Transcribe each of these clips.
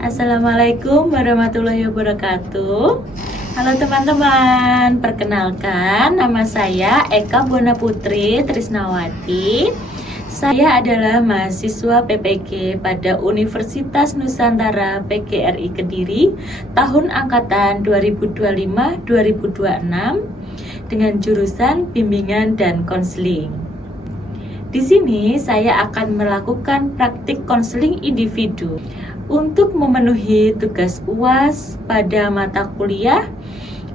Assalamualaikum warahmatullahi wabarakatuh. Halo teman-teman, perkenalkan nama saya Eka Buana Putri Trisnawati. Saya adalah mahasiswa PPG pada Universitas Nusantara PGRI Kediri tahun angkatan 2025-2026 dengan jurusan bimbingan dan konseling. Di sini saya akan melakukan praktik konseling individu untuk memenuhi tugas UAS pada mata kuliah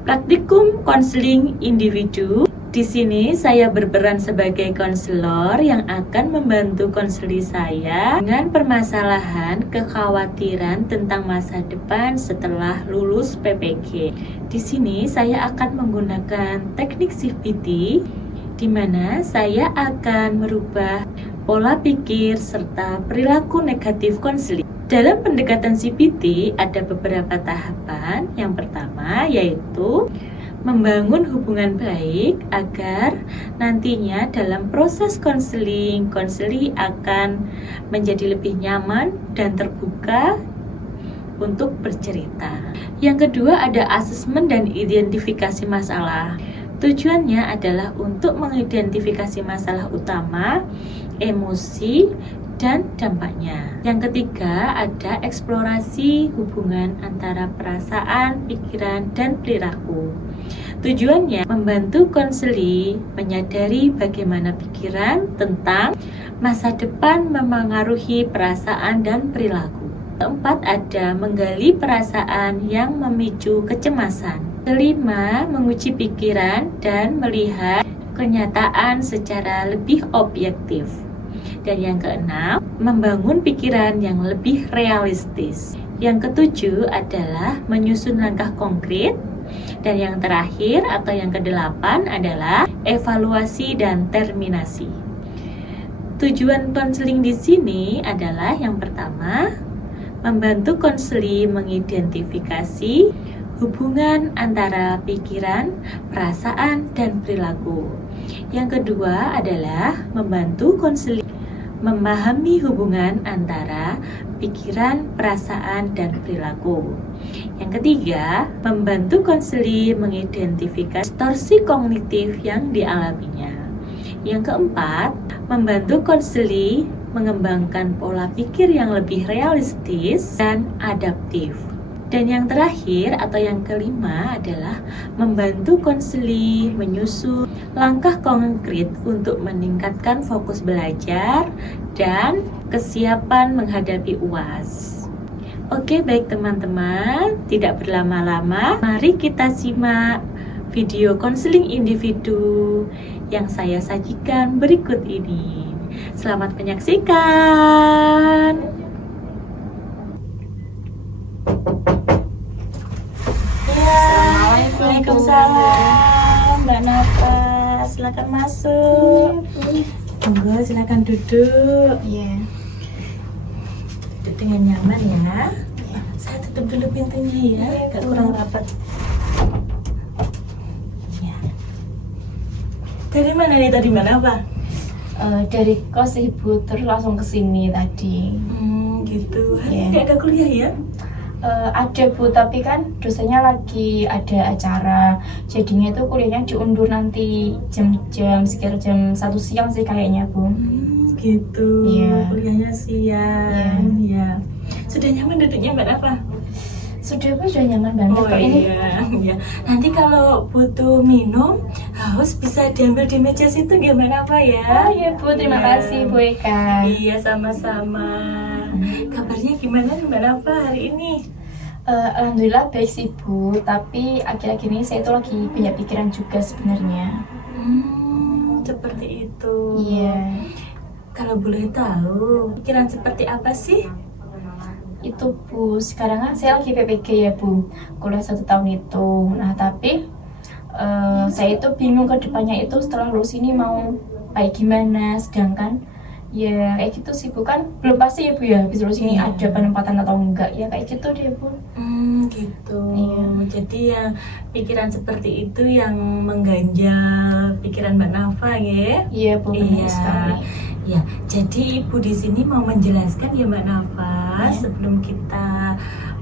praktikum konseling individu. Di sini saya berperan sebagai konselor yang akan membantu konseli saya dengan permasalahan kekhawatiran tentang masa depan setelah lulus PPG. Di sini saya akan menggunakan teknik CBT, di mana saya akan merubah pola pikir serta perilaku negatif konseling. Dalam pendekatan CBT ada beberapa tahapan. Yang pertama yaitu membangun hubungan baik agar nantinya dalam proses konseling, konseli akan menjadi lebih nyaman dan terbuka untuk bercerita. Yang kedua ada asesmen dan identifikasi masalah. Tujuannya adalah untuk mengidentifikasi masalah utama, emosi, dan dampaknya. Yang ketiga ada eksplorasi hubungan antara perasaan, pikiran, dan perilaku. Tujuannya membantu konseli menyadari bagaimana pikiran tentang masa depan memengaruhi perasaan dan perilaku. Keempat ada menggali perasaan yang memicu kecemasan. Kelima, menguji pikiran dan melihat kenyataan secara lebih objektif. Dan yang keenam, membangun pikiran yang lebih realistis. Yang ketujuh adalah menyusun langkah konkret. Dan yang terakhir atau yang kedelapan adalah evaluasi dan terminasi. Tujuan konseling di sini adalah yang pertama, membantu konseli mengidentifikasi hubungan antara pikiran, perasaan, dan perilaku. Yang kedua adalah membantu konseli memahami hubungan antara pikiran, perasaan, dan perilaku. Yang ketiga, membantu konseli mengidentifikasi distorsi kognitif yang dialaminya. Yang keempat, membantu konseli mengembangkan pola pikir yang lebih realistis dan adaptif. Dan yang terakhir atau yang kelima adalah membantu konseli menyusun langkah konkret untuk meningkatkan fokus belajar dan kesiapan menghadapi UAS. Oke, baik teman-teman, tidak berlama-lama, mari kita simak video konseling individu yang saya sajikan berikut ini. Selamat menyaksikan. Waalaikumsalam, Mbak Nafa, silakan masuk. Monggo, silakan duduk. Iya. Duduk dengan nyaman ya. Saya tutup dulu pintunya ya, agak kurang rapat. Ya. Dari mana nih tadi Mbak Nafa? Dari kos ibu terus langsung ke sini tadi. Gitu. Hari Iya. nggak ada kuliah ya? Ada Bu, tapi kan dosennya lagi ada acara, jadinya itu kuliahnya diundur nanti jam sekitar jam 1 siang sih kayaknya Bu. Gitu. Iya. Kuliahnya siang. Iya. Sudah nyaman duduknya Mbak Nafa? Sudah Bu, sudah nyaman banget kok ini. Iya. Nanti kalau butuh minum, haus bisa diambil di meja situ ya Mbak Nafa ya. Oh iya Bu, terima kasih Bu Eka. Iya, sama-sama. Kabarnya gimana nih Mbak Nafa hari ini? Alhamdulillah baik sih Bu, tapi akhir-akhir ini saya itu lagi banyak pikiran juga sebenarnya. Seperti itu. Iya. Kalau boleh tahu, pikiran seperti apa sih? Itu Bu, sekarang kan saya lagi PPG ya Bu, kuliah 1 tahun itu. Nah tapi saya itu bingung ke depannya itu setelah lulus ini mau kayak gimana, sedangkan ya kayak gitu sih Bu, kan belum pasti ya Bu ya habis lulus ini ada penempatan atau enggak ya, kayak gitu deh Bu. Gitu. Iya. Jadi yang pikiran seperti itu yang mengganjal pikiran Mbak Nafa ya? Iya Bu, benar sekali. Ya, jadi Ibu di sini mau menjelaskan ya Mbak Nafa, Ya. sebelum kita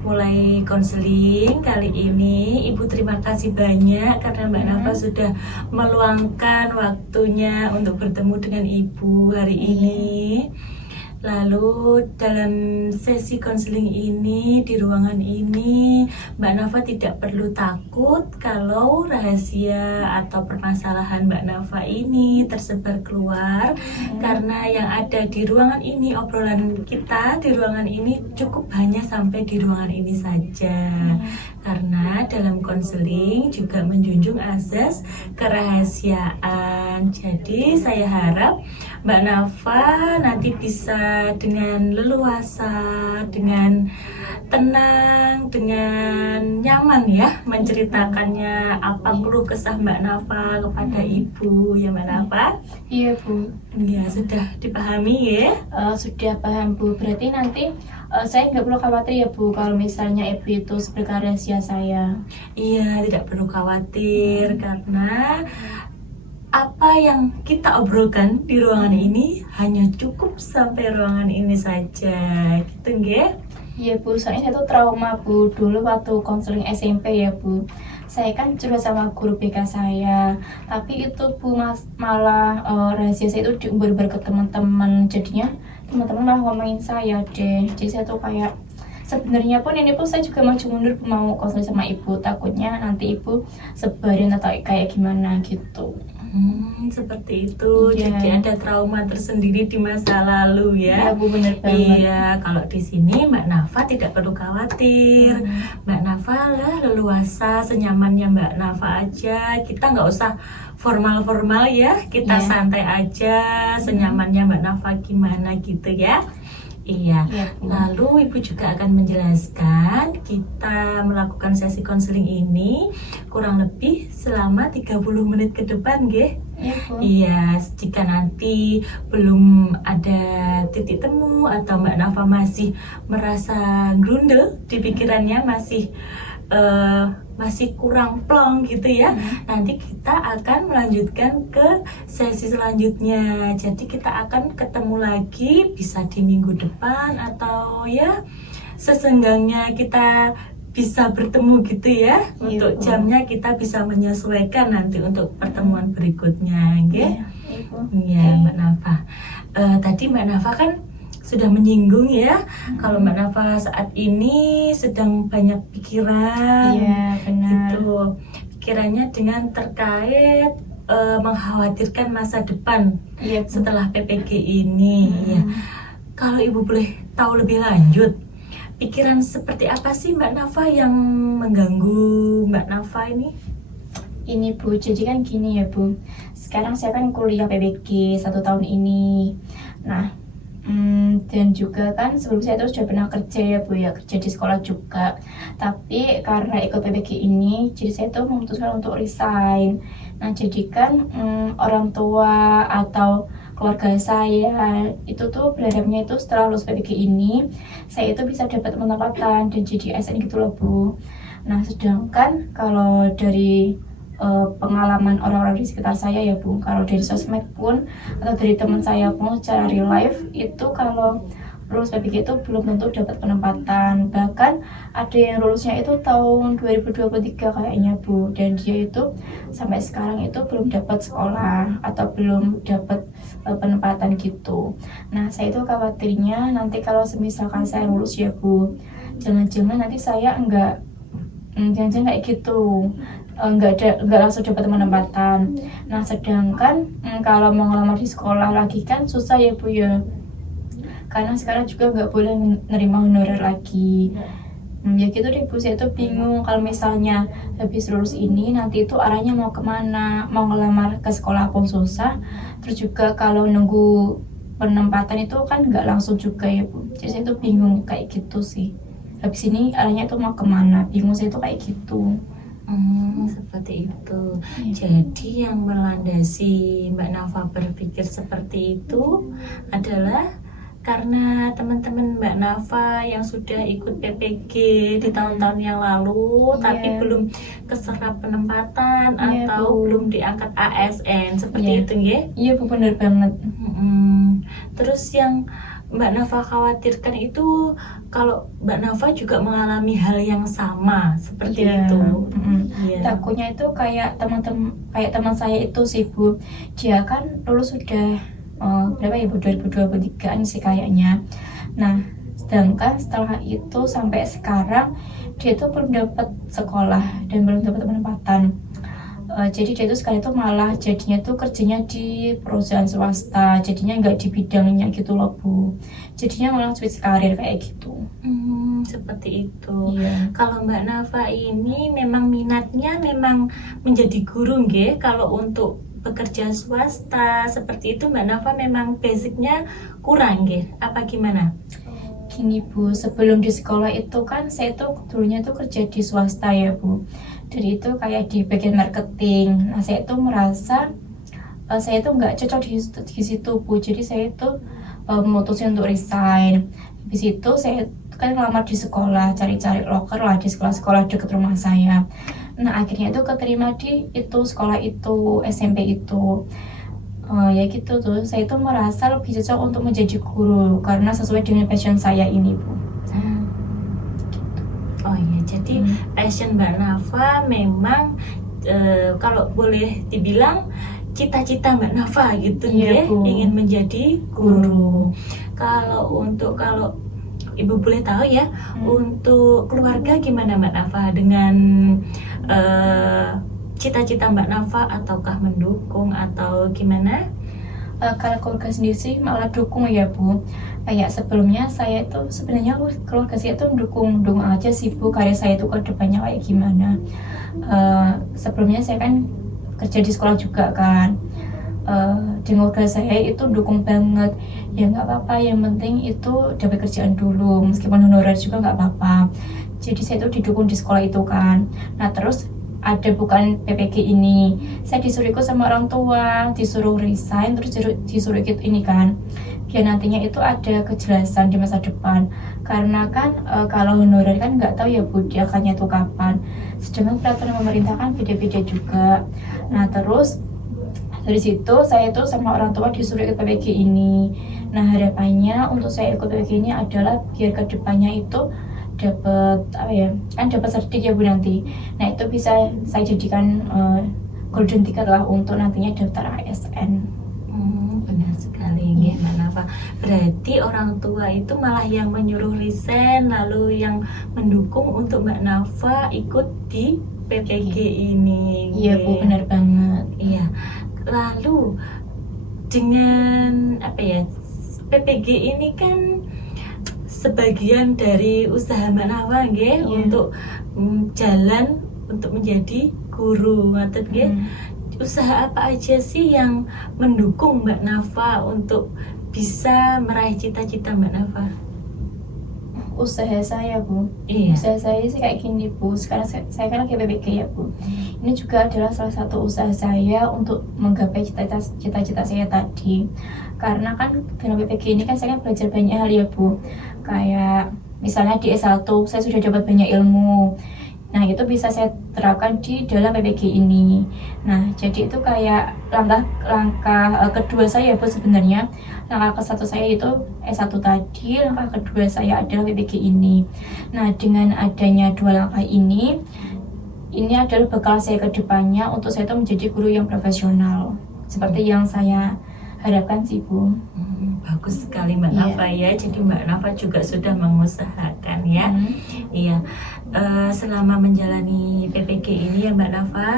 mulai konseling kali ini. Ibu terima kasih banyak karena Mbak Nafa sudah meluangkan waktunya untuk bertemu dengan Ibu hari ini. Lalu dalam sesi konseling ini, di ruangan ini, Mbak Nafa tidak perlu takut kalau rahasia atau permasalahan Mbak Nafa ini tersebar keluar. Karena yang ada di ruangan ini, obrolan kita di ruangan ini cukup hanya sampai di ruangan ini saja. Karena dalam konseling juga menjunjung azas kerahasiaan. Jadi saya harap Mbak Nafa nanti bisa dengan leluasa, dengan tenang, dengan nyaman ya menceritakannya apa keluh kesah Mbak Nafa kepada Ibu ya Mbak Nafa. Iya Bu. Ya sudah dipahami ya. Sudah paham Bu. Berarti nanti saya nggak perlu khawatir ya Bu kalau misalnya Ibu itu sebagai rahasia saya. Iya, tidak perlu khawatir karena apa yang kita obrolkan di ruangan ini hanya cukup sampai ruangan ini saja, gitu nggih? Iya Bu, soalnya saya tuh trauma Bu. Dulu waktu konseling SMP ya Bu, saya kan curhat sama guru BK saya, tapi itu Bu malah rahasia saya itu diumbar-umbar ke teman-teman. Jadinya teman-teman malah ngomongin saya deh. Jadi saya tuh kayak sebenarnya pun ini pun saya juga maju mundur mau konseling sama Ibu, takutnya nanti Ibu sebarin atau kayak gimana gitu. Seperti itu. Iya. Jadi ada trauma tersendiri di masa lalu ya. Iya Bu, bener banget. Iya, kalau di sini Mbak Nafa tidak perlu khawatir. Mbak Nafa lah leluasa, senyamannya Mbak Nafa aja. Kita nggak usah formal-formal ya. Kita Iya. santai aja, senyamannya Mbak Nafa gimana gitu ya. Iya. Iya, Bu. Lalu Ibu juga akan menjelaskan kita melakukan sesi konseling ini kurang lebih selama 30 menit ke depan, nggih. Iya Bu. Iya, jika nanti belum ada titik temu atau Mbak Nafa masih merasa grundel di pikirannya, masih kurang plong gitu ya, nanti kita akan melanjutkan ke sesi selanjutnya. Jadi kita akan ketemu lagi bisa di minggu depan atau ya sesenggangnya kita bisa bertemu gitu ya. Untuk jamnya kita bisa menyesuaikan nanti untuk pertemuan berikutnya, nggih. Iya Bu. Iya, Mbak Nafa. Tadi Mbak Nafa kan sudah menyinggung ya, kalau Mbak Nafa saat ini sedang banyak pikiran. Iya benar. Gitu. Pikirannya dengan terkait mengkhawatirkan masa depan Iya Bu. setelah PPG ini. Ya. Kalau Ibu boleh tahu lebih lanjut, pikiran seperti apa sih Mbak Nafa yang mengganggu Mbak Nafa ini? Ini Bu, jadi kan gini ya Bu, sekarang saya kan kuliah PPG 1 tahun ini. Nah, dan juga kan sebelum saya itu sudah pernah kerja ya Bu ya, kerja di sekolah juga. Tapi karena ikut PPG ini, jadi saya tuh memutuskan untuk resign. Nah, jadi kan orang tua atau keluarga saya itu tuh berharapnya itu setelah lulus PPG ini, saya itu bisa dapat penempatan dan jadi ASN gitu loh Bu. Nah, sedangkan kalau dari pengalaman orang-orang di sekitar saya ya Bu, kalau dari sosmed pun atau dari teman saya pun secara real life itu kalau lulus PPG itu belum tentu dapat penempatan. Bahkan ada yang lulusnya itu tahun 2023 kayaknya Bu, dan dia itu sampai sekarang itu belum dapat sekolah atau belum dapat penempatan gitu. Nah, saya itu khawatirnya nanti kalau misalkan saya lulus ya Bu, jangan-jangan nanti saya jangan-jangan kayak gitu, nggak langsung dapat penempatan. Nah, sedangkan kalau mau ngelamar di sekolah lagi kan susah ya Bu ya, karena sekarang juga nggak boleh nerima honorer lagi. Ya gitu deh Bu, saya tuh bingung kalau misalnya habis lulus ini nanti itu arahnya mau kemana, mau ngelamar ke sekolah pun susah, terus juga kalau nunggu penempatan itu kan nggak langsung juga ya Bu. Jadi saya tuh bingung kayak gitu sih, habis ini arahnya tuh mau kemana, bingung saya tuh kayak gitu. Seperti itu. Jadi yang melandasi Mbak Nafa berpikir seperti itu adalah karena teman-teman Mbak Nafa yang sudah ikut PPG di tahun-tahun yang lalu, tapi belum keserap penempatan atau belum diangkat ASN seperti itu, nggih? Iya Bu, bener banget. Terus yang Mbak Nafa khawatirkan itu kalau Mbak Nafa juga mengalami hal yang sama seperti Iya, itu. Iya. Takutnya itu kayak teman saya itu sih Bu, dia kan lulus sudah berapa ya Bu, 2023 sih kayaknya. Nah, sedangkan setelah itu sampai sekarang dia tuh belum dapat sekolah dan belum dapat penempatan. Jadi dia tuh sekarang itu malah jadinya tuh kerjanya di perusahaan swasta, jadinya nggak di bidangnya gitu loh Bu. Jadinya malah switch karir kayak gitu. Seperti itu. Iya. Kalau Mbak Nafa ini memang minatnya memang menjadi guru nggih. Kalau untuk bekerja swasta seperti itu Mbak Nafa memang basicnya kurang nggih. Apa gimana? Gini Bu, sebelum di sekolah itu kan saya tuh dulunya tuh kerja di swasta ya Bu. Dari itu kayak di bagian marketing. Nah saya tuh merasa saya tuh nggak cocok di situ Bu. Jadi saya tuh memutuskan untuk resign. Habis itu saya kan ngelamar di sekolah, cari-cari loker lah di sekolah-sekolah deket rumah saya. Nah akhirnya itu keterima di itu sekolah itu, SMP itu. Ya gitu tuh, saya tuh merasa lebih cocok untuk menjadi guru karena sesuai dengan passion saya ini Bu. Oh iya, jadi passion Mbak Nafa memang kalau boleh dibilang cita-cita Mbak Nafa gitu Iya, ya, Bu. ingin menjadi guru. Kalau Ibu boleh tahu ya, untuk keluarga gimana Mbak Nafa dengan cita-cita Mbak Nafa, ataukah mendukung atau gimana? Kalau keluarga sendiri sih malah dukung ya Bu. Kayak sebelumnya saya itu sebenarnya keluarga saya itu mendukung aja sih Bu, karya saya itu ke depannya kayak gimana. Sebelumnya saya kan kerja di sekolah juga kan. Di keluarga saya itu dukung banget, ya nggak apa-apa, yang penting itu dapat kerjaan dulu, meskipun honorer juga nggak apa-apa. Jadi saya itu didukung di sekolah itu kan. Nah terus ada bukan PPG ini, saya disuruh ikut sama orang tua, disuruh resign, terus disuruh ikut ini kan, biar nantinya itu ada kejelasan di masa depan. Karena kan kalau honorer kan nggak tahu ya Bu, dia akannya itu kapan, sedangkan peraturan pemerintah kan beda-beda juga. Nah terus dari situ saya itu sama orang tua disuruh ikut PPG ini. Nah harapannya untuk saya ikut PPG ini adalah biar kedepannya itu dapat apa ya, kan dapat sertifikat ya Bu nanti. Nah itu bisa saya jadikan golden ticket lah untuk nantinya daftar ASN. Benar sekali nggih Mbak Nafa. Berarti orang tua itu malah yang menyuruh resign, lalu yang mendukung untuk Mbak Nafa ikut di PPG ini. Iya Bu, benar banget. Iya. Lalu dengan apa ya, PPG ini kan sebagian dari usaha Mbak Nafa nggih, untuk jalan untuk menjadi guru, ngoten nggih. Usaha apa aja sih yang mendukung Mbak Nafa untuk bisa meraih cita-cita Mbak Nafa? Usaha saya Bu, Iya. usaha saya sih kayak gini Bu. Sekarang saya kan lagi PPG ya Bu. Ini juga adalah salah satu usaha saya untuk menggapai cita-cita saya tadi. Karena kan dengan PPG ini kan saya kan belajar banyak hal ya Bu. Kayak misalnya di S1 saya sudah dapat banyak ilmu. Nah itu bisa saya terapkan di dalam PPG ini. Nah jadi itu kayak langkah kedua saya Bu sebenarnya. Langkah ke-1 saya itu S1 tadi, langkah kedua saya adalah PPG ini. Nah dengan adanya dua langkah ini adalah bekal saya ke depannya untuk saya itu menjadi guru yang profesional, seperti yang saya harapkan sih Bu. Bagus sekali Mbak Nafa ya. Jadi Mbak Nafa juga sudah mengusahakan ya. Iya. Selama menjalani PPG ini ya Mbak Nafa,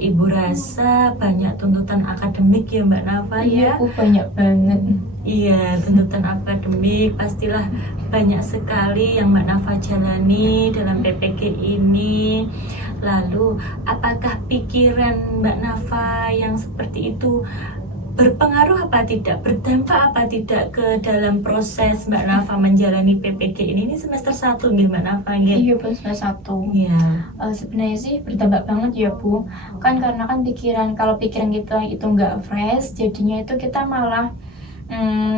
Ibu rasa banyak tuntutan akademik ya Mbak Nafa ya. Bu, banyak banget. Iya, tuntutan akademik pastilah banyak sekali yang Mbak Nafa jalani dalam PPG ini. Lalu apakah pikiran Mbak Nafa yang seperti itu berpengaruh apa tidak, berdampak apa tidak ke dalam proses Mbak Nafa menjalani PPG ini? Ini semester 1 nih Mbak Nafa ya? Iya Bu, semester 1. Iya. Sebenarnya sih berdampak banget ya Bu. Kan karena kan kalau pikiran kita itu nggak fresh, jadinya itu kita malah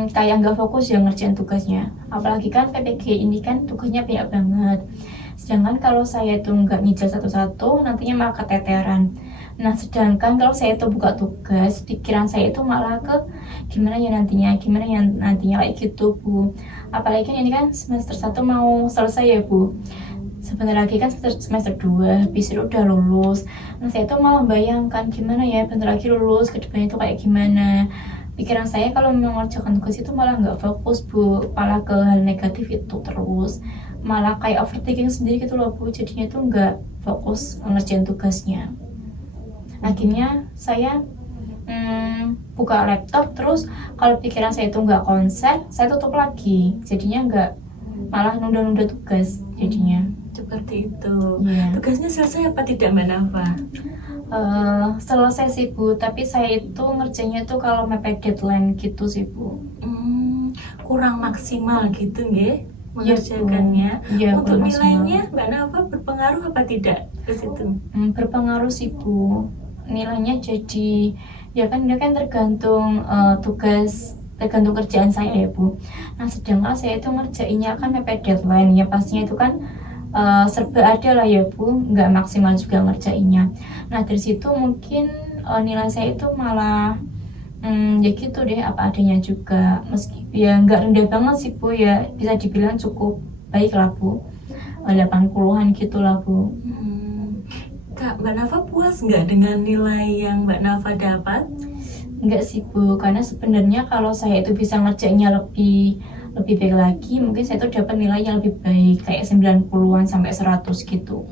kayak nggak fokus ya ngerjain tugasnya. Apalagi kan PPG ini kan tugasnya banyak banget. Sedangkan kalau saya itu nggak nyicil satu-satu, nantinya malah keteteran. Nah, sedangkan kalau saya itu buka tugas, pikiran saya itu malah ke gimana ya nantinya kayak gitu, Bu. Apalagi kan ini kan semester 1 mau selesai ya, Bu. Sebentar lagi kan semester 2, habis itu udah lulus. Nah, saya itu malah bayangkan gimana ya bentar lagi lulus, ke depannya itu kayak gimana. Pikiran saya kalau mengerjakan tugas itu malah nggak fokus, Bu, malah ke hal negatif itu terus, malah kayak overthinking sendiri gitu loh, Bu. Jadinya itu nggak fokus ngerjain tugasnya. Akhirnya saya buka laptop, terus kalau pikiran saya itu nggak konsen, saya tutup lagi, jadinya nggak, malah nunda-nunda tugas jadinya. Seperti itu. Iya. Tugasnya selesai apa tidak Mbak Nafa? Selesai sih, Bu, tapi saya itu ngerjainnya tuh kalau mepet deadline gitu sih, Bu. Kurang maksimal gitu nggih Iya, Bu. mengerjakannya. Iya, Untuk kurang maksimal. nilainya Mbak Nafa berpengaruh apa tidak ke situ? Berpengaruh sih, Bu. Nilainya jadi ya kan dia kan tergantung tergantung kerjaan saya ya, Bu. Nah, sedangkan saya itu ngerjainnya kan mepet deadline, ya pastinya itu kan serba ada lah ya, Bu, nggak maksimal juga ngerjainnya. Nah, dari situ mungkin nilai saya itu malah ya gitu deh, apa adanya juga, meski ya nggak rendah banget sih, Bu, ya bisa dibilang cukup baik lah, Bu. 80-an gitu lah, Bu. Kak, Mbak Nafa puas nggak dengan nilai yang Mbak Nafa dapat? Enggak sih, Bu, karena sebenarnya kalau saya itu bisa ngerjainnya lebih baik lagi, mungkin saya itu dapat nilai yang lebih baik, kayak 90-an sampai 100 gitu.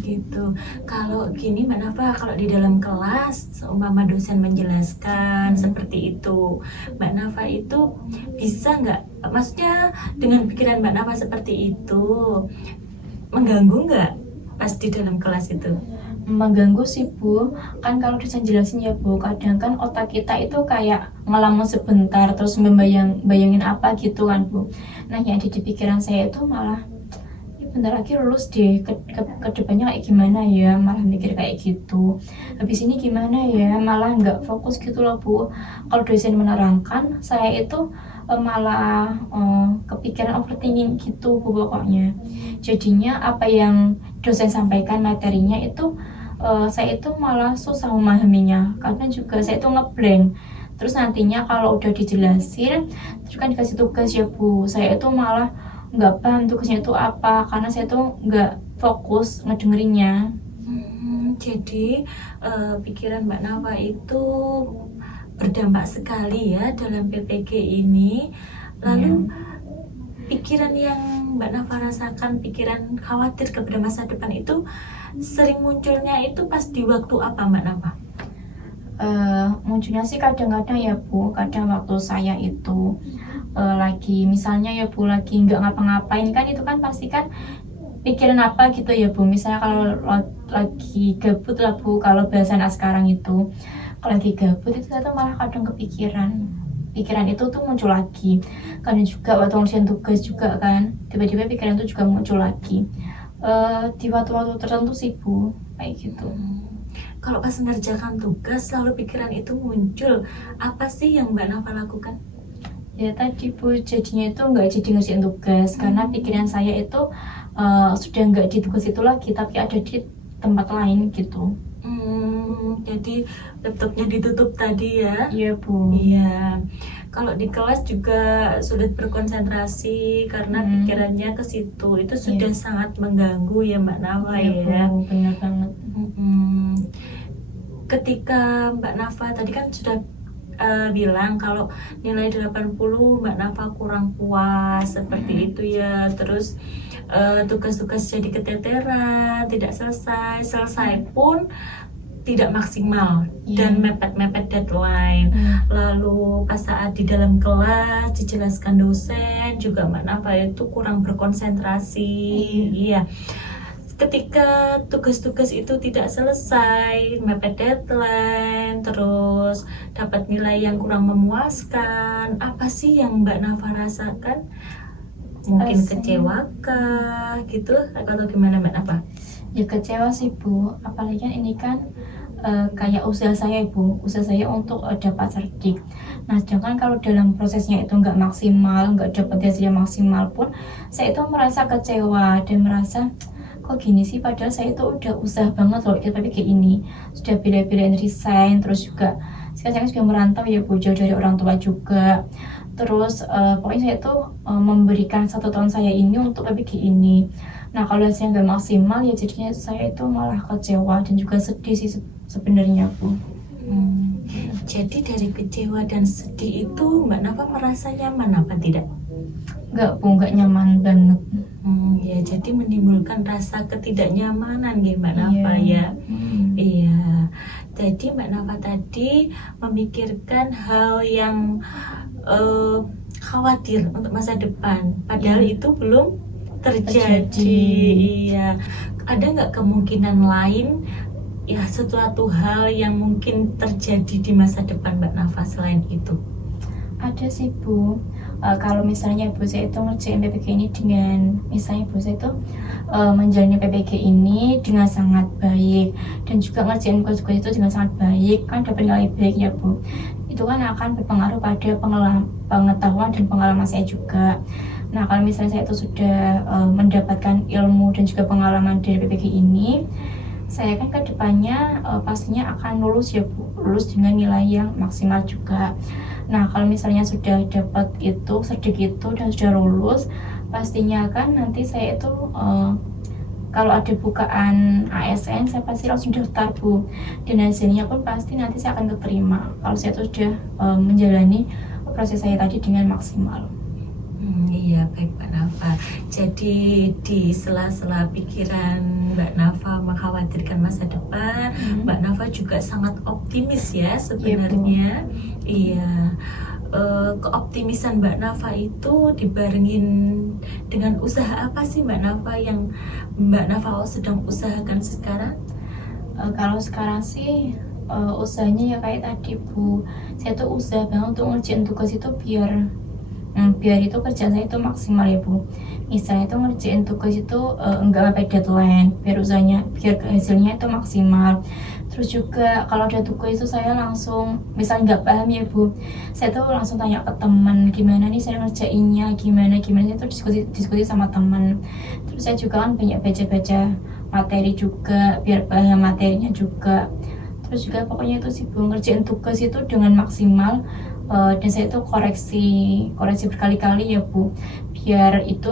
Gitu. Kalau gini Mbak Nafa, kalau di dalam kelas seumpama dosen menjelaskan seperti itu, Mbak Nafa itu bisa nggak, maksudnya dengan pikiran Mbak Nafa seperti itu mengganggu nggak pas di dalam kelas itu? Mengganggu sih, Bu, kan kalau dosen jelasin ya, Bu, kadang kan otak kita itu kayak ngelamun sebentar terus bayangin apa gitu kan, Bu. Nah, yang ada di pikiran saya itu malah bentar lagi lulus deh, ke depannya kayak gimana ya, malah mikir kayak gitu, habis ini gimana ya, malah nggak fokus gitu loh, Bu. Kalau dosen menerangkan, saya itu malah kepikiran overthinking gitu, Bu, pokoknya. Jadinya apa yang dosen sampaikan materinya itu saya itu malah susah memahaminya, karena juga saya itu ngeblank. Terus nantinya kalau udah dijelasin, terus kan dikasih tugas ya, Bu, saya itu malah nggak paham tugasnya itu apa, karena saya tuh nggak fokus ngedengerinnya. Jadi pikiran Mbak Nafa itu berdampak sekali ya dalam PPG ini. Lalu pikiran yang Mbak Nafa rasakan, pikiran khawatir kepada masa depan itu sering munculnya itu pas di waktu apa Mbak Nafa? Munculnya sih kadang-kadang ya, Bu, kadang waktu saya itu lagi misalnya ya, Bu, lagi nggak ngapa-ngapain, kan itu kan pasti kan pikiran apa gitu ya, Bu. Misalnya kalau lagi gabut lah, Bu, kalau bahasa anak sekarang itu kalau lagi gabut itu saya tuh malah kadang pikiran itu tuh muncul lagi. Kadang juga waktu ngurusin tugas juga kan, tiba-tiba pikiran itu juga muncul lagi di waktu-waktu tertentu sih, Bu, kayak gitu. Kalau pas mengerjakan tugas lalu pikiran itu muncul, apa sih yang Mbak Nafa lakukan? Ya tadi, Bu, jadinya itu nggak jadi ngerjain tugas, karena pikiran saya itu sudah nggak di tugas itu lagi, tapi ada di tempat lain gitu. Jadi laptopnya ditutup tadi ya? Iya, Bu. Iya. Kalau di kelas juga sulit berkonsentrasi karena pikirannya ke situ. Itu sudah sangat mengganggu ya Mbak Nafa ya. Bu, benar banget. Ketika Mbak Nafa tadi kan sudah bilang kalau nilai 80 Mbak Nafa kurang puas seperti itu ya. Terus tugas-tugas jadi keteteran, tidak selesai pun tidak maksimal dan mepet-mepet deadline. Lalu pas saat di dalam kelas dijelaskan dosen juga Mbak Nafa itu kurang berkonsentrasi. Iya. Ketika tugas-tugas itu tidak selesai, mepet deadline, terus dapat nilai yang kurang memuaskan, apa sih yang Mbak Nafa rasakan? Mungkin kecewa kah gitu atau gimana Mbak Nafa? Ya kecewa sih, Bu, apalagi kan ini kan kayak usaha saya, Bu, usaha saya untuk dapat cerdik. Nah, sedangkan kalau dalam prosesnya itu nggak maksimal, nggak dapat hasil yang maksimal pun, saya itu merasa kecewa dan merasa kok gini sih, padahal saya itu udah usaha banget loh ikut PPG ini, sudah bela-belain resign, terus juga sekarang saya juga merantau ya Bu, jauh dari orang tua juga. Terus pokoknya saya itu memberikan 1 tahun saya ini untuk PPG ini. Nah kalau hasilnya nggak maksimal ya jadinya saya itu malah kecewa dan juga sedih sih sebenarnya Bu. Jadi dari kecewa dan sedih itu Mbak Nafa merasa nyaman apa tidak? Nggak Bu, nggak nyaman banget. Ya jadi menimbulkan rasa ketidaknyamanan ya Mbak Nafa ya. Iya. Jadi Mbak Nafa tadi memikirkan hal yang khawatir untuk masa depan, padahal itu belum terjadi. Iya. Ada nggak kemungkinan lain ya sesuatu hal yang mungkin terjadi di masa depan Mbak Nafa selain itu? Ada sih Bu. Kalau misalnya Bu saya itu ngerjain PPG ini dengan, misalnya Bu saya itu menjalani PPG ini dengan sangat baik dan juga ngerjain tugas-tugas itu dengan sangat baik, kan dapat nilai baik ya Bu. Itu kan akan berpengaruh pada pengetahuan dan pengalaman saya juga. Nah kalau misalnya saya itu sudah mendapatkan ilmu dan juga pengalaman dari PPG ini, saya kan ke depannya pastinya akan lulus ya Bu, lulus dengan nilai yang maksimal juga. Nah kalau misalnya sudah dapat itu sertifikat itu dan sudah lulus, pastinya kan nanti saya itu kalau ada bukaan ASN saya pasti langsung daftar Bu, dan hasilnya pun pasti nanti saya akan keterima kalau saya itu sudah menjalani proses saya tadi dengan maksimal. Iya baik Mbak Nafa. Jadi di sela-sela pikiran Mbak Nafa mengkhawatirkan masa depan, Mbak Nafa juga sangat optimis ya sebenarnya. Iya. Keoptimisan Mbak Nafa itu dibarengin dengan usaha apa sih Mbak Nafa yang Mbak Nafa sedang usahakan sekarang? Kalau sekarang sih usahanya ya kayak tadi Bu, saya tuh usaha banget untuk ngerjain tugas itu biar itu kerjaan saya itu maksimal ya Bu. Misalnya itu ngerjain tugas itu enggak sampai deadline, biar hasilnya itu maksimal. Terus juga kalau ada tugas itu saya langsung, misalnya nggak paham ya Bu, saya tuh langsung tanya ke teman gimana nih saya ngerjainnya, gimana saya tuh diskusi sama teman. Terus saya juga kan banyak baca materi juga biar paham materinya juga. Terus juga pokoknya itu sih Bu, ngerjain tugas itu dengan maksimal. Dan saya itu koreksi berkali-kali ya Bu, biar itu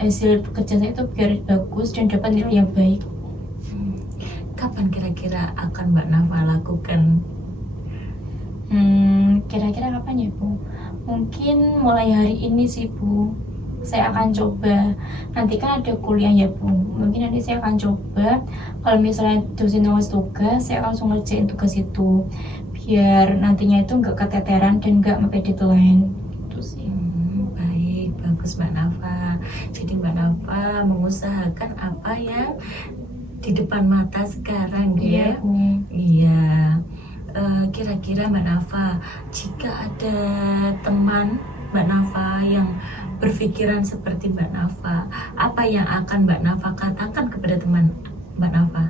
hasil kerja saya itu biar bagus dan dapat nilai yang baik. Kapan kira-kira akan Mbak Nafa lakukan? Kira-kira kapan ya Bu? Mungkin mulai hari ini sih Bu, saya akan coba. Nanti kan ada kuliah ya Bu, mungkin nanti saya akan coba. Kalau misalnya dosen nulis tugas, saya langsung ngerjain tugas itu, biar nantinya itu nggak keteteran dan nggak sampai deadline gitu sih. Baik, bagus Mbak Nafa. Jadi Mbak Nafa mengusahakan apa yang di depan mata sekarang ya. Iya. Kira-kira Mbak Nafa, jika ada teman Mbak Nafa yang berpikiran seperti Mbak Nafa, apa yang akan Mbak Nafa katakan kepada teman Mbak Nafa?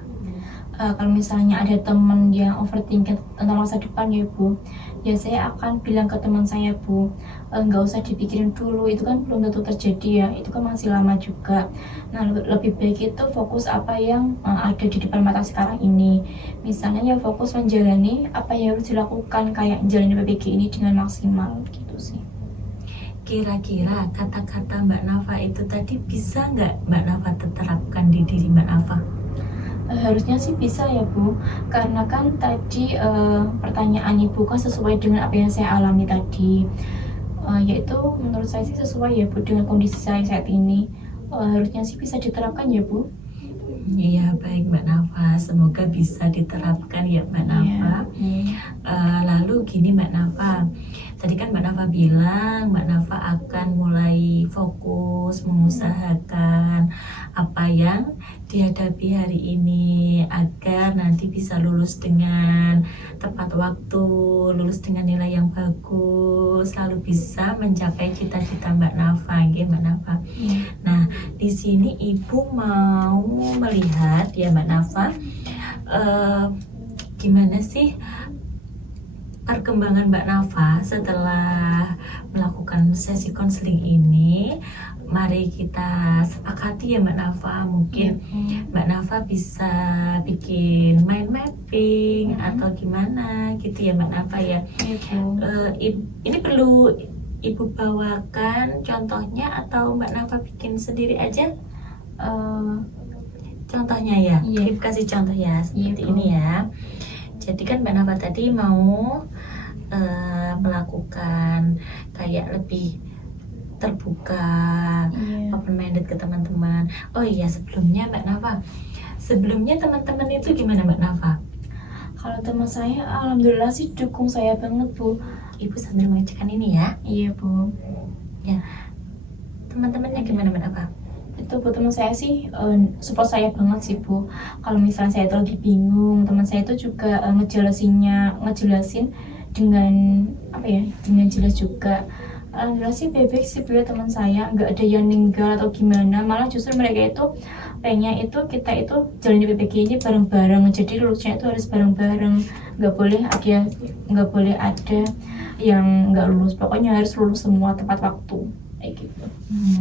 Kalau misalnya ada teman yang overthinking tentang masa depan ya Bu, ya saya akan bilang ke teman saya Bu, nggak usah dipikirin dulu, itu kan belum tentu terjadi ya, itu kan masih lama juga. Nah lebih baik itu fokus apa yang ada di depan mata sekarang ini. Misalnya ya fokus menjalani apa yang harus dilakukan, kayak menjalani PPG ini dengan maksimal gitu sih. Kira-kira kata-kata Mbak Nafa itu tadi bisa nggak Mbak Nafa terapkan di diri Mbak Nafa? Harusnya sih bisa ya Bu, karena kan tadi pertanyaan Ibu kan sesuai dengan apa yang saya alami tadi, yaitu menurut saya sih sesuai ya Bu dengan kondisi saya saat ini. Harusnya sih bisa diterapkan ya Bu. Iya baik Mbak Nafa, semoga bisa diterapkan ya Mbak Nafa. Lalu gini Mbak Nafa, tadi kan Mbak Nafa bilang Mbak Nafa akan mulai fokus mengusahakan apa yang dihadapi hari ini agar nanti bisa lulus dengan tepat waktu, lulus dengan nilai yang bagus, lalu bisa mencapai cita-cita Mbak Nafa, gitu Mbak Nafa. Nah, di sini Ibu mau melihat ya Mbak Nafa, gimana sih perkembangan Mbak Nafa setelah melakukan melakukan sesi konseling ini, mari kita sepakati ya Mbak Nafa, mungkin Mbak Nafa bisa bikin mind mapping atau gimana gitu ya Mbak Nafa ya. Ini perlu Ibu bawakan contohnya atau Mbak Nafa bikin sendiri aja? Contohnya ya, Ibu kasih contoh ya seperti ini ya. Jadi kan Mbak Nafa tadi mau melakukan kayak lebih terbuka, open minded ke teman-teman. Oh iya, sebelumnya Mbak Nafa, sebelumnya teman-teman itu gimana Mbak Nafa? Kalau teman saya alhamdulillah sih dukung saya banget Bu. Ibu sambil mengerjakan ini ya. Iya Bu. Ya, teman-temannya gimana Mbak Nafa? Itu Bu, teman saya sih support saya banget sih Bu. Kalau misalnya saya itu lagi bingung, teman saya itu juga ngejelasin dengan apa ya, dengan jelas juga. Alhamdulillah sih bebek sih Bu ya, teman saya nggak ada yang meninggal atau gimana, malah justru mereka itu pengennya itu kita itu jalani PPG ini bareng-bareng, jadi lulusnya itu harus bareng-bareng, nggak boleh ada yang nggak lulus, pokoknya harus lulus semua tepat waktu kayak gitu.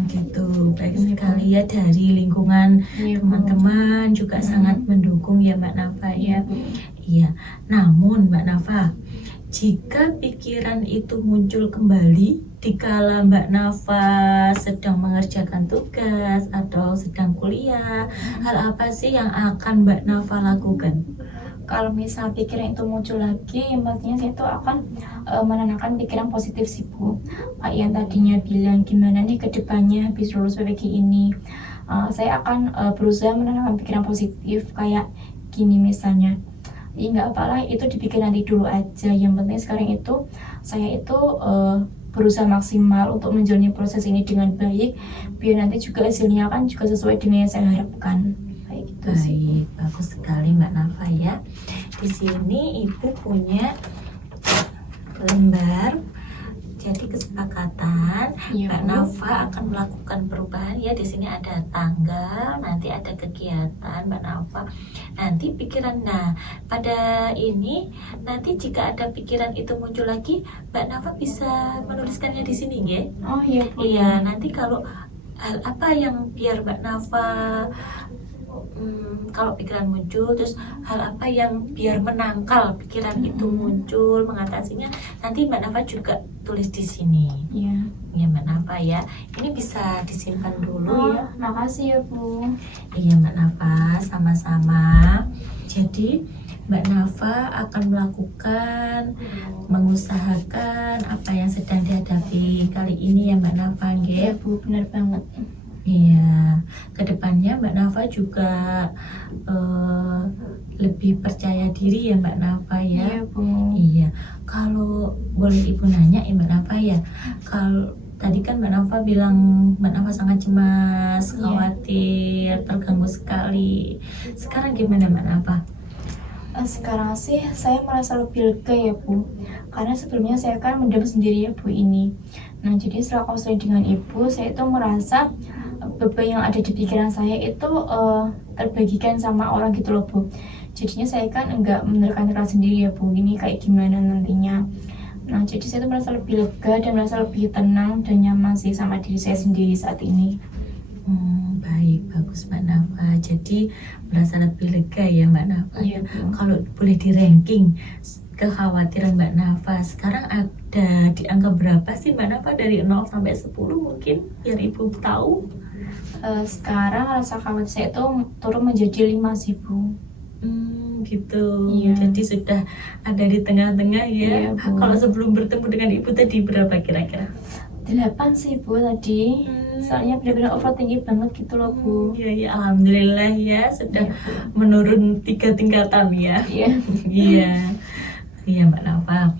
Gitu, baik sekali ya, dari lingkungan teman-teman juga sangat mendukung ya Mbak Nafa ya. Iya, namun Mbak Nafa, jika pikiran itu muncul kembali dikala Mbak Nafa sedang mengerjakan tugas atau sedang kuliah, hal apa sih yang akan Mbak Nafa lakukan? Kalau misal pikiran itu muncul lagi, yang pastinya saya itu akan menanamkan pikiran positif sih Bu. Kayak yang tadinya bilang gimana nih ke depannya habis lulus PPG ini, saya akan berusaha menanamkan pikiran positif kayak gini misalnya. Ya nggak apalah, itu dipikir nanti dulu aja, yang penting sekarang itu saya itu berusaha maksimal untuk menjalani proses ini dengan baik, biar nanti juga hasilnya kan juga sesuai dengan yang saya harapkan. Kayak gitu sih. Baik, bagus sekali Mbak Nafa ya. Di sini Ibu punya lembar. Jadi kesepakatan Mbak Nafa akan melakukan perubahan ya. Di sini ada tanggal, nanti ada kegiatan Mbak Nafa. Nanti pikiran, nah pada ini nanti jika ada pikiran itu muncul lagi, Mbak Nafa bisa menuliskannya di sini ya. Oh iya Bu. Iya, nanti kalau hal apa yang biar Mbak Nafa kalau pikiran muncul, terus hal apa yang biar menangkal pikiran itu muncul, mengatasinya, nanti Mbak Nafa juga tulis di sini. Iya. Ya Mbak Nafa ya. Ini bisa disimpan dulu ya. Makasih ya Bu. Iya Mbak Nafa, sama-sama. Jadi Mbak Nafa akan melakukan, mengusahakan apa yang sedang dihadapi kali ini ya Mbak Nafa, Iya Bu, benar banget. Iya, kedepannya Mbak Nafa juga lebih percaya diri ya Mbak Nafa ya. Iya Bu. Iya, kalau boleh Ibu nanya ya Mbak Nafa ya, kalau tadi kan Mbak Nafa bilang Mbak Nafa sangat cemas, khawatir, terganggu sekali. Sekarang gimana Mbak Nafa? Sekarang sih saya merasa lebih lega ya Bu, karena sebelumnya saya kan mendem sendiri ya Bu ini. Nah jadi setelah konseling dengan Ibu, saya itu merasa beban yang ada di pikiran saya itu terbagikan sama orang gitu loh Bu. Jadinya saya kan enggak menerka-nerka sendiri ya Bu, ini kayak gimana nantinya. Nah jadi saya itu merasa lebih lega dan merasa lebih tenang dan nyaman sih sama diri saya sendiri saat ini. Baik, bagus Mbak Nafa. Jadi merasa lebih lega ya Mbak Nafa. Iya, kalau boleh di ranking kekhawatiran Mbak Nafa sekarang ada di angka berapa sih Mbak Nafa, dari 0 sampai 10 mungkin biar Ibu tahu? Sekarang rasa khawatir saya itu turun menjadi 5 sih Bu. Gitu. Iya. Jadi sudah ada di tengah-tengah ya. Iya, Bu. Kalau sebelum bertemu dengan Ibu tadi berapa kira-kira? 8 sih Bu tadi. Soalnya benar-benar overthinking banget gitu loh Bu. Iya, alhamdulillah ya sudah menurun 3 tingkatan ya. Iya. Iya Mbak Nafa.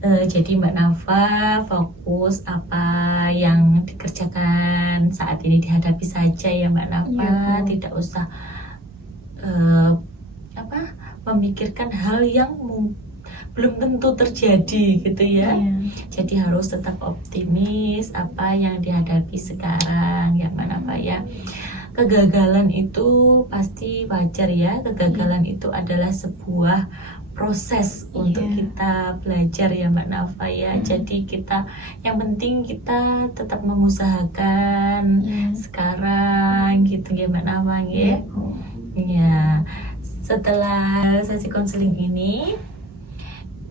Jadi Mbak Nafa fokus apa yang dikerjakan saat ini dihadapi saja ya Mbak Nafa. Tidak usah memikirkan hal yang belum tentu terjadi gitu ya. Jadi harus tetap optimis apa yang dihadapi sekarang ya Mbak Nafa ya. Kegagalan itu pasti wajar ya. Kegagalan itu adalah sebuah proses untuk Iya. kita belajar ya Mbak Nafa ya. Jadi kita yang penting kita tetap mengusahakan Iya. sekarang gitu ya Mbak Nafa Iya, ya. Bu. Iya. Setelah sesi konseling ini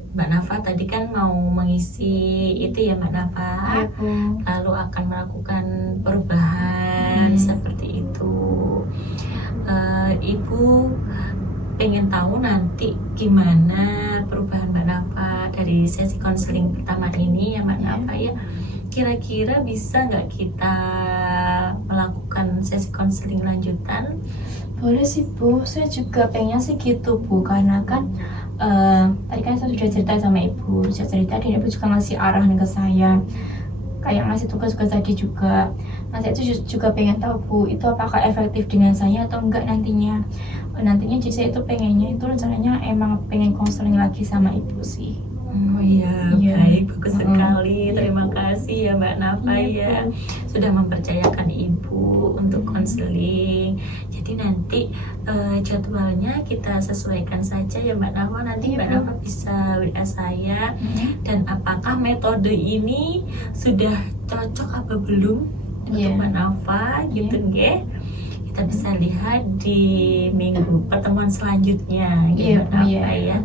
Mbak Nafa tadi kan mau mengisi itu ya Mbak Nafa, Iya, Bu. lalu akan melakukan perubahan seperti itu. Ibu pengen tahu nanti gimana perubahan Mbak Nafa dari sesi konseling pertama ini ya Mbak Nafa ya. Kira-kira bisa nggak kita melakukan sesi konseling lanjutan? Boleh sih Bu, saya juga pengen sih gitu Bu, karena kan tadi kan saya sudah cerita sama Ibu, saya cerita dan Ibu juga ngasih arahan ke saya, kayak ngasih tugas-tugas tadi juga. Nah saya itu juga pengen tahu Bu, itu apakah efektif dengan saya atau enggak nantinya. Nantinya jadi saya itu pengennya itu rencananya emang pengen konseling lagi sama Ibu sih. Oh iya, Iya. baik, bagus sekali. Iya, Terima Bu. kasih ya Mbak Nafa Iya, ya, Bu. sudah mempercayakan Ibu untuk konseling. Jadi nanti jadwalnya kita sesuaikan saja ya Mbak Nafa. Nanti Iya, Mbak Bu. Nafa bisa WA saya. Dan apakah metode ini sudah cocok apa belum untuk Iya. Mbak Nafa gitu nggih? Kita bisa lihat di minggu pertemuan selanjutnya Iya, Mbak Bu, Nafa iya. ya.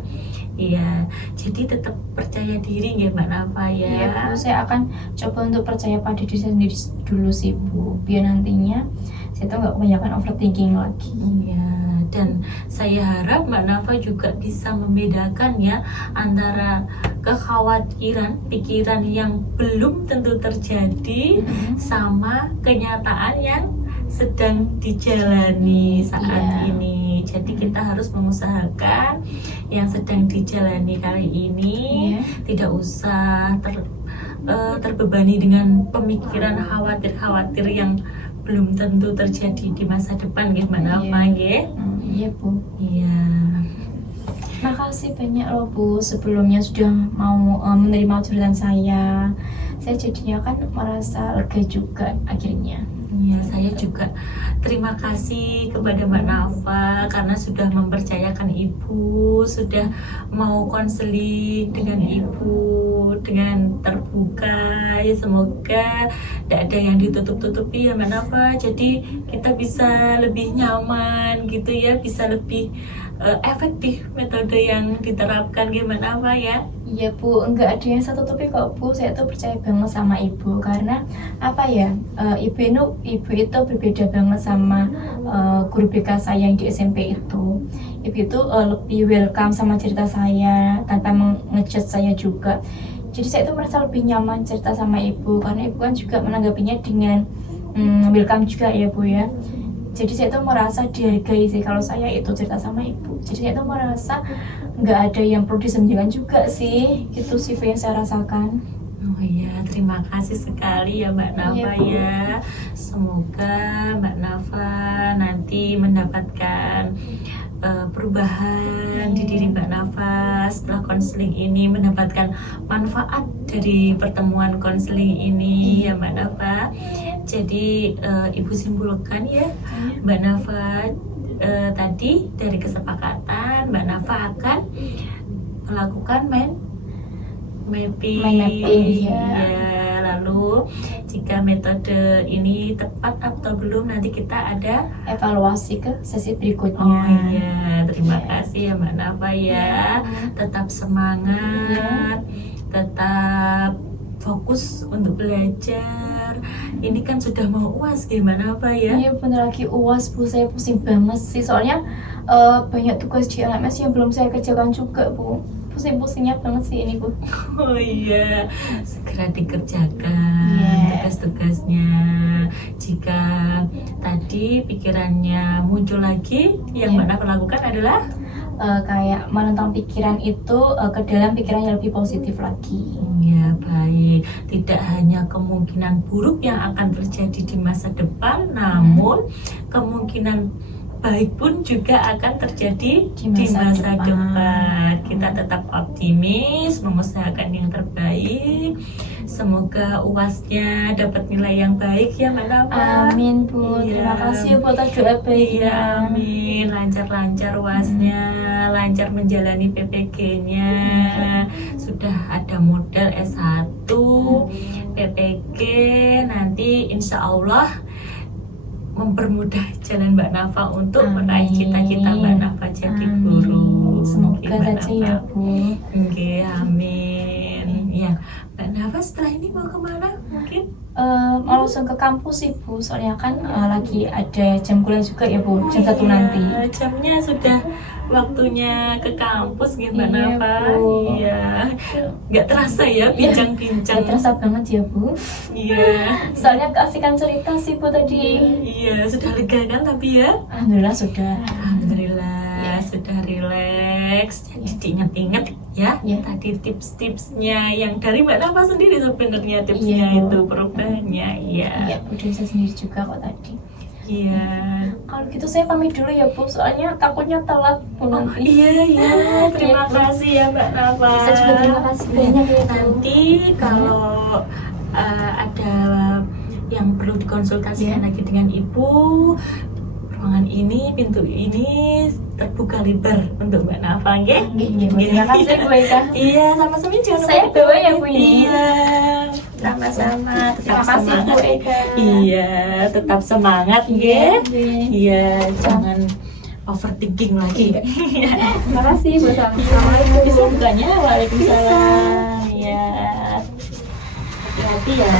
Iya, jadi tetap percaya diri ya Mbak Nafa ya. Iya Bu, saya akan coba untuk percaya pada diri saya sendiri dulu sih Bu, biar nantinya saya tuh nggak kebanyakan overthinking lagi. Iya, dan saya harap Mbak Nafa juga bisa membedakan ya antara kekhawatiran, pikiran yang belum tentu terjadi sama kenyataan yang sedang dijalani saat Iya. ini. Jadi kita harus mengusahakan yang sedang dijalani kali ini Iya. tidak usah terbebani dengan pemikiran khawatir-khawatir yang belum tentu terjadi di masa depan ya Mbak Nafa ya. Iya Bu. Iya. Makasih banyak loh Bu, sebelumnya sudah mau menerima curhatan saya. Saya jadinya kan merasa lega juga akhirnya. Iya, saya juga terima kasih kepada Mbak Nafa karena sudah mempercayakan Ibu, sudah mau konseling dengan Ibu dengan terbuka. Ya semoga tidak ada yang ditutup-tutupi ya Mbak Nafa. Jadi kita bisa lebih nyaman gitu ya, bisa lebih efektif metode yang diterapkan gimana Mbak ya. Iya Bu, enggak ada yang saya tutupi kok Bu. Saya tuh percaya banget sama Ibu karena apa ya, Ibu itu berbeda banget sama guru BK saya yang di SMP itu. Ibu itu lebih welcome sama cerita saya tanpa mengejudge saya juga. Jadi saya itu merasa lebih nyaman cerita sama Ibu karena Ibu kan juga menanggapinya dengan welcome juga ya Bu ya. Jadi saya tuh merasa dihargai sih kalau saya itu cerita sama Ibu. Jadi saya tuh merasa nggak ada yang perlu disembunyikan juga sih. Itu sih Bu yang saya rasakan. Oh iya, terima kasih sekali ya Mbak Nafa ya. Semoga Mbak Nafa nanti mendapatkan perubahan di diri Mbak Nafa setelah konseling ini, mendapatkan manfaat dari pertemuan konseling ini ya Mbak Nafa. Jadi Ibu simpulkan ya Mbak Nafa, tadi dari kesepakatan Mbak Nafa akan melakukan mapping ya. Lalu jika metode ini tepat atau belum nanti kita ada evaluasi ke sesi berikutnya. Oh iya, terima kasih ya Mbak Nafa ya. Tetap semangat, tetap fokus untuk belajar. Ini kan sudah mau UAS gimana Nafa ya? Iya bener lagi UAS Bu, saya pusing banget sih soalnya banyak tugas di LMS yang belum saya kerjakan juga Bu. Pusing-pusingnya banget sih ini Bu. Oh iya, segera dikerjakan tugas-tugasnya. Jika tadi pikirannya muncul lagi, yang Mbak Nafa lakukan adalah kayak menentang pikiran itu ke dalam pikiran yang lebih positif lagi. Ya baik, tidak hanya kemungkinan buruk yang akan terjadi di masa depan, namun kemungkinan baik pun juga akan terjadi di masa depan. Kita tetap optimis, mengusahakan yang terbaik. Semoga UASnya dapat nilai yang baik ya Mbak Nafa. Amin Bu, Iya. terima kasih buat doa baiknya. Iya, amin. Lancar-lancar UASnya, lancar menjalani PPG-nya. Sudah ada modal S1, PPG, nanti insya Allah mempermudah jalan Mbak Nafa untuk meraih Amin. cita-cita Mbak Nafa jadi Amin. guru. Semoga Gimana, saja ya Mbak? Bu. Oke, amin. Ya, Mbak Nafa setelah ini mau kemana mungkin? Mau langsung ke kampus sih Bu, soalnya kan lagi ada jam kuliah juga ya Bu, jam 1 nanti. Jamnya sudah waktunya ke kampus gitu Mbak Iya, Nafa. Bu. Iya. Nggak terasa ya bincang-bincang. Gak terasa banget ya Bu, Iya. soalnya keasikan cerita sih Bu tadi. Iya, sudah lega kan tapi ya? Alhamdulillah sudah. Alhamdulillah Iya. sudah rileks. Jadi diingat-ingat ya Iya. tadi tips-tipsnya yang dari Mbak Nafa sendiri sebenarnya tipsnya Iya, Bu. itu perubahannya. Iya. Iya, udah bisa sendiri juga kok tadi. Iya. Kalau gitu saya pamit dulu ya Bu, soalnya takutnya telat Bu nanti. Iya. Terima kasih ya Mbak Nafa. Saya juga terima kasih banyak ya Bu. Nanti kalau ada yang perlu dikonsultasikan Iya. lagi dengan Ibu, ruangan ini, pintu ini terbuka lebar untuk Mbak Nafa, nggih? Iya, Bu. Terima kasih Bu Eka. Iya, sama-sama jangan lupa Saya di- bawa ya, Bu, ini. Iya, sama-sama. Tetap Terima kasih Bu semangat. Eka. Iya, tetap semangat, nggih. Iya. Iya, jangan overthinking lagi. Terima kasih Bu. Assalamualaikum. Bisa bukanya? Waalaikumsalam. Ya. Hati-hati ya.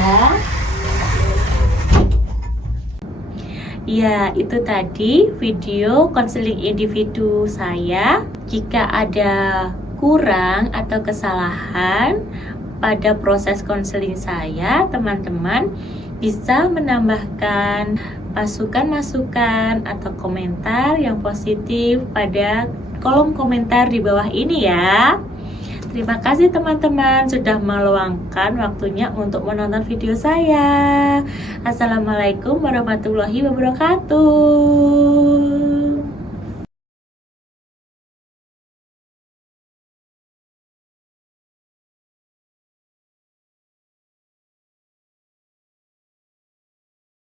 Ya, itu tadi video konseling individu saya. Jika ada kurang atau kesalahan pada proses konseling saya, teman-teman bisa menambahkan masukan-masukan atau komentar yang positif pada kolom komentar di bawah ini ya. Terima kasih teman-teman sudah meluangkan waktunya untuk menonton video saya. Assalamualaikum warahmatullahi wabarakatuh.